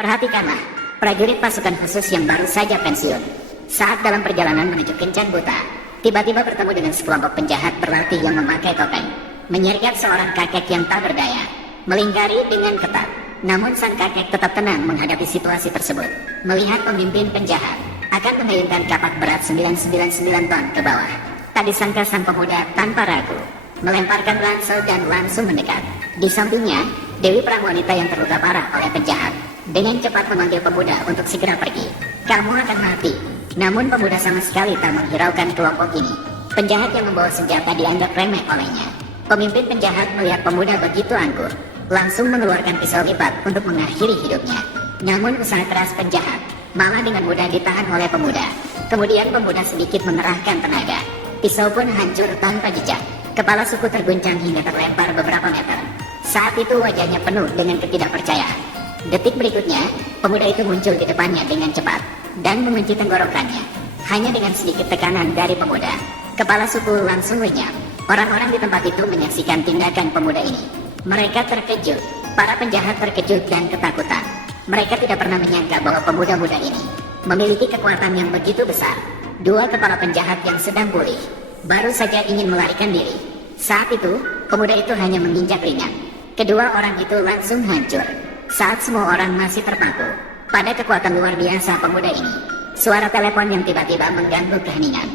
Perhatikanlah, prajurit pasukan khusus yang baru saja pensiun. Saat dalam perjalanan menuju Kencan Buta, tiba-tiba bertemu dengan sekelompok penjahat berlatih yang memakai topeng. Menyergap seorang kakek yang tak berdaya, melingkari dengan ketat. Namun sang kakek tetap tenang menghadapi situasi tersebut. Melihat pemimpin penjahat akan mengayunkan kapak berat 999 ton ke bawah, tak disangka sang pemuda tanpa ragu melemparkan ransel dan langsung mendekat. Di sampingnya, Dewi Perang wanita yang terluka parah oleh penjahat dengan cepat memanggil pemuda untuk segera pergi. Kamu akan mati. Namun pemuda sama sekali tak menghiraukan kelompok ini. Penjahat yang membawa senjata dianggap remeh olehnya. Pemimpin penjahat melihat pemuda begitu angkuh, langsung mengeluarkan pisau lipat untuk mengakhiri hidupnya. Namun usaha keras penjahat malah dengan mudah ditahan oleh pemuda. Kemudian pemuda sedikit mengerahkan tenaga. Pisau pun hancur tanpa jejak. Kepala suku terguncang hingga terlempar beberapa meter. Saat itu wajahnya penuh dengan ketidakpercayaan. Detik berikutnya, pemuda itu muncul di depannya dengan cepat dan mengunci tenggorokannya. Hanya dengan sedikit tekanan dari pemuda, kepala suku langsung lenyap. Orang-orang di tempat itu menyaksikan tindakan pemuda ini. Mereka terkejut. Para penjahat terkejut dan ketakutan. Mereka tidak pernah menyangka bahwa pemuda-muda ini memiliki kekuatan yang begitu besar. Dua kepala penjahat yang sedang pulih baru saja ingin melarikan diri. Saat itu, pemuda itu hanya menginjak ringan. Kedua orang itu langsung hancur. Saat semua orang masih terpaku pada kekuatan luar biasa pemuda ini, suara telepon yang tiba-tiba mengganggu keheningan.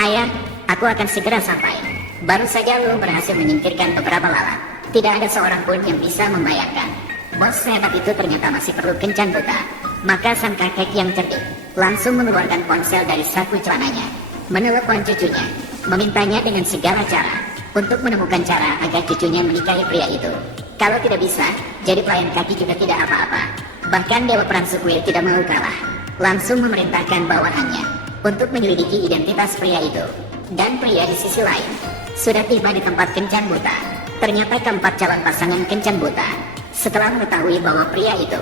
Ayah, aku akan segera sampai. Baru saja lu berhasil menyingkirkan beberapa lalat. Tidak ada seorang pun yang bisa membayangkan bos sehebat itu ternyata masih perlu Kencan Buta. Maka sang kakek yang cerdik langsung mengeluarkan ponsel dari saku celananya, menelepon cucunya, memintanya dengan segala cara untuk menemukan cara agar cucunya menikahi pria itu. Kalau tidak bisa, jadi pelayan kaki juga tidak apa-apa. Bahkan Dewa Perang Sukuil tidak mau kalah, langsung memerintahkan bawahannya untuk menyelidiki identitas pria itu. Dan pria di sisi lain sudah tiba di tempat Kencan Buta. Ternyata keempat calon pasangan Kencan Buta, setelah mengetahui bahwa pria itu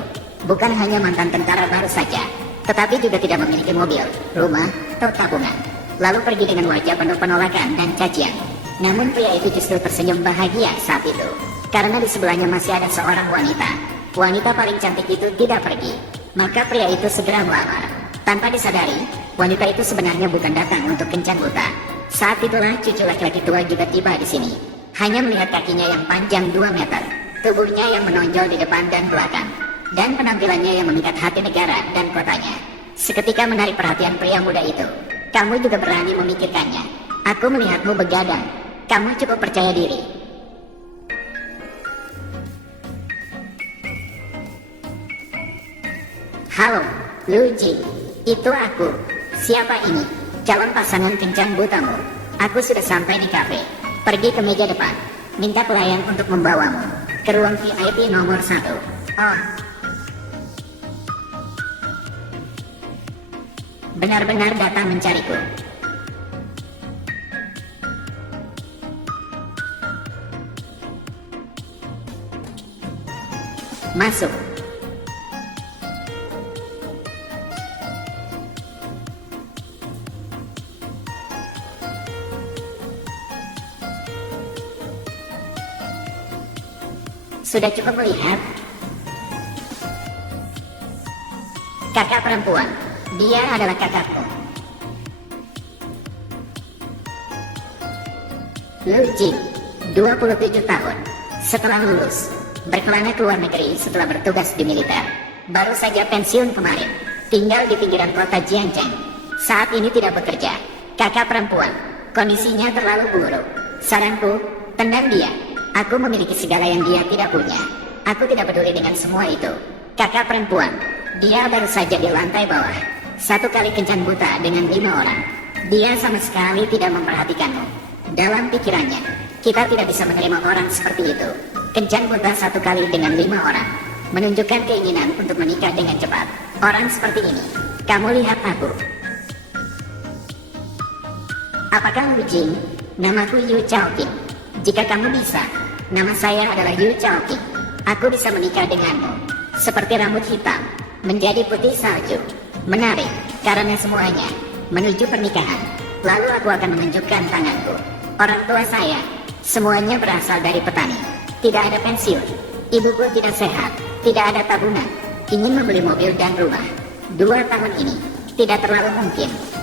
bukan hanya mantan tentara baru saja, tetapi juga tidak memiliki mobil, rumah, atau tabungan, lalu pergi dengan wajah penuh penolakan dan cacian. Namun pria itu justru tersenyum bahagia saat itu, karena di sebelahnya masih ada seorang wanita. Wanita paling cantik itu tidak pergi, maka pria itu segera melamar. Tanpa disadari, wanita itu sebenarnya bukan datang untuk Kencan Buta. Saat itulah cucu laki-laki tua juga tiba di sini. Hanya melihat kakinya yang panjang 2 meter, tubuhnya yang menonjol di depan dan belakang, dan penampilannya yang memikat hati negara dan kotanya, seketika menarik perhatian pria muda itu. Kamu juga berani memikirkannya. Aku melihatmu begadang. Kamu cukup percaya diri. Halo, Lu Jing. Itu aku. Siapa ini? Calon pasangan Kencan Butamu. Aku sudah sampai di kafe. Pergi ke meja depan. Minta pelayan untuk membawamu ke ruang VIP nomor 1. Oh. Benar-benar datang mencariku. Masuk. Sudah cukup melihat? Kakak perempuan, dia adalah kakakku. Lu Jing, 27 tahun, setelah lulus, berkelana ke luar negeri setelah bertugas di militer. Baru saja pensiun kemarin, tinggal di pinggiran kota Jianzheng. Saat ini tidak bekerja. Kakak perempuan, kondisinya terlalu buruk. Saranku, tendang dia. Aku memiliki segala yang dia tidak punya. Aku tidak peduli dengan semua itu. Kakak perempuan, dia baru saja di lantai bawah. 1 kali Kencan Buta dengan 5 orang. Dia sama sekali tidak memperhatikanmu. Dalam pikirannya, kita tidak bisa menerima orang seperti itu. Kencan Buta 1 kali dengan 5 orang, menunjukkan keinginan untuk menikah dengan cepat. Orang seperti ini, kamu lihat aku. Apakah Lu Jing? Namaku Yu Chaoqing. Jika kamu bisa, nama saya adalah Yu Chaoqing. Aku bisa menikah denganmu. Seperti rambut hitam menjadi putih salju. Menarik, karena semuanya menuju pernikahan. Lalu aku akan menunjukkan tanganku. Orang tua saya, semuanya berasal dari petani. Tidak ada pensiun. Ibuku tidak sehat. Tidak ada tabungan. Ingin membeli mobil dan rumah. 2 tahun ini tidak terlalu mungkin.